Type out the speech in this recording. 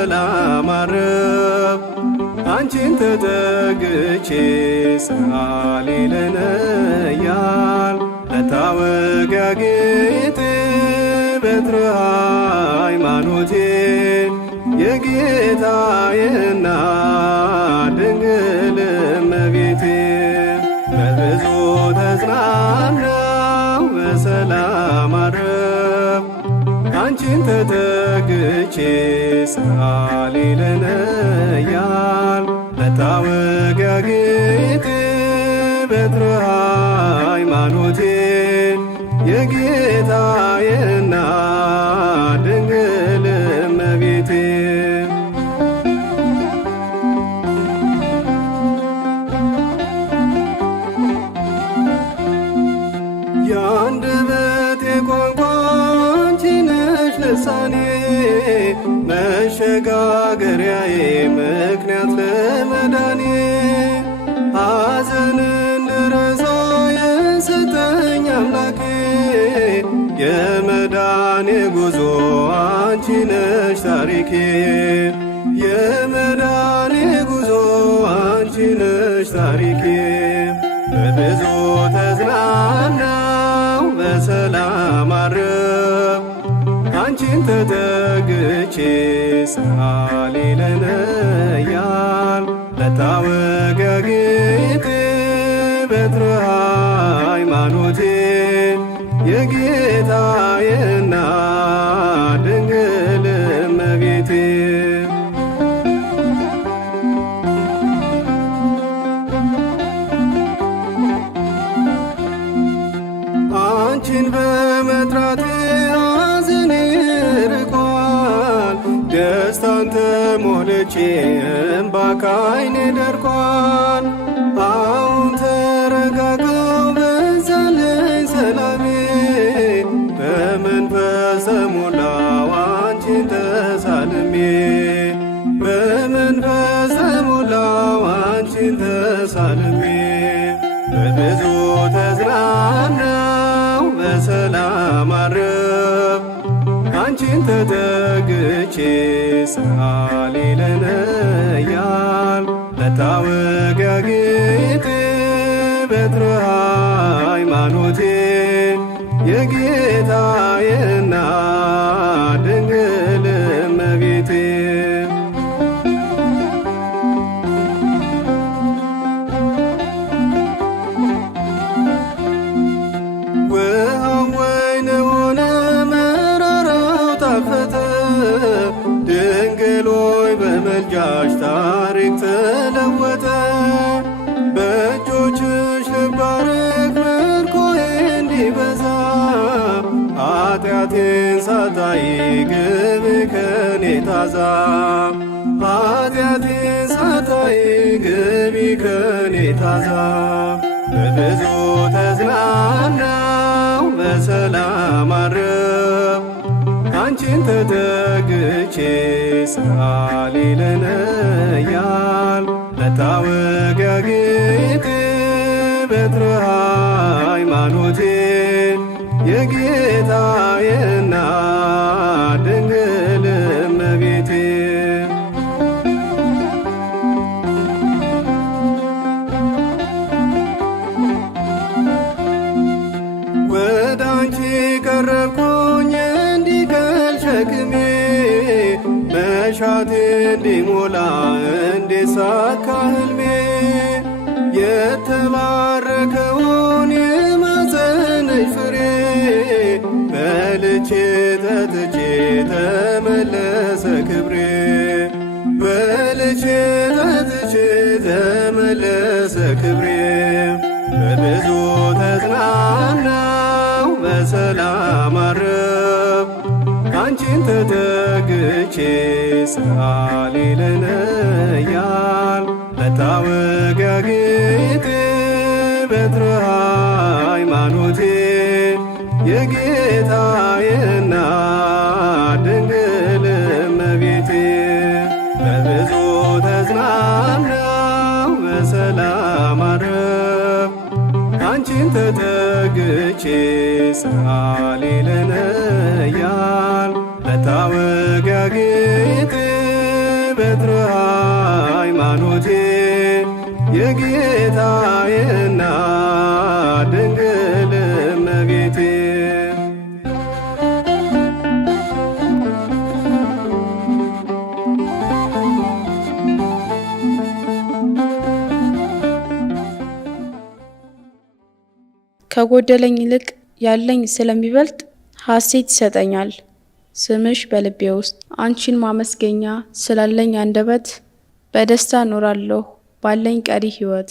በሰላም አረፍ አንቺን ተጠግቼ ሰአሊ ለነ እያል ለታወጋጌጥ በትረ ሃይማኖቴ የጌታዬ እናት ድንግል እመቤቴ በብዙ ተጽናናው በሰላም አረፍ አንቺን ተጠግቼ ሰአሊ ለነ እያል ለታወጋጌጥ በትረ ሃይማኖቴ የጌታዬ እናት ድንግል እመቤቴ የአንደበቴ ቋንቋ አንቺ ነሽ ልሳኔ መሸጋገሪያዬ ምክንያት ለመዳኔ ሐዘንን ልረሳ የሰጠኝ አምላኬ የመዳኔ ጉዞ አንቺ ነሽ ታሪኬ የመዳኔ ጉዞ አንቺ ነሽ ታሪኬ በብዙ ተጽናናው በሰላም አረፍ አንቺን ተጠግቼ ሰአሊ ለነ እያል ለታወጋጌጥ በትረ ሃይማኖቴ የጌታዬ እናት ድንግል እመቤቴ አንቺን በመጥራቴ ሐዘኔ ርቋል ደስታን ተሞልቼ እምባ ከዓይኔ ደርቋል አሁን ተረጋጋው በዛልኝ ሰላሜ በመንፈስ ተሞላው አንቺን ተሳልሜ በመንፈስ ተሞላው አንቺን ተሳልሜ በብዙ ተጽናናው በሰላም አረፍ አንቺን ተጠግቼ ሰአሊ ለነ እያል ለታወጋጌጥ በትረ ሃይማኖቴ የጌታዬ እናት ድንግል እመቤቴ ውሃው ወይን ሆነ መራራው ጣፈጠ ድንግል ሆይ በምልጃሽ ታሪክ ተለወጠ በእጆችሽ ልባርክ ምርኮዬ እንዲበዛ ኃጢአቴን ሳታይ ግቢ ከኔ ታዛ ኃጢአቴን ሳታይ ግቢ ከኔ ታዛ በብዙ ተጽናናው በሰላም አረፍ አንቺን ተጠግቼ ሰአሊ ለነ እያል ለታወጋጌጥ በትረ ሃይማኖቴ የጌታዬ እናት ድንግል እመቤቴ ወደ አንቺ ቀረብኩኝ እንዲቀል ሸክሜ መሻቴ እንዲሞላ እንዲሳካ ሕልሜ የተባረከውን የማኅፀንሽ ፍሬ በልቼ ጠጥቼ ተመለሰ ክብሬ በልቼ ጠጥቼ ተመለሰ ክብሬ በብዙ ተጽናናው በሰላም አረፍ አንቺን ተጠግቼ ሰአሊ ለነ እያል ለታወጋጌጥ በትረ ሃይማኖቴ የጌታዬ እናት ድንግል እመቤቴ በብዙ ተጽናናው በሰላም አረፍ አንቺን ተጠግቼ ሰአሊ ለነ እያል ለታወጋጌጥ ጌታዬና ድንግል እመቤቴ ከጎደለኝ ይልቅ ያለኝ ስለሚበልጥ ሐሴት ይሰጠኛል ስምሽ በልቤ ውስጥ አንቺን ማመስገኛ ስላለኝ አንደበት በደስታ እኖራለሁ ባለኝ ቀሪ ሕይወት።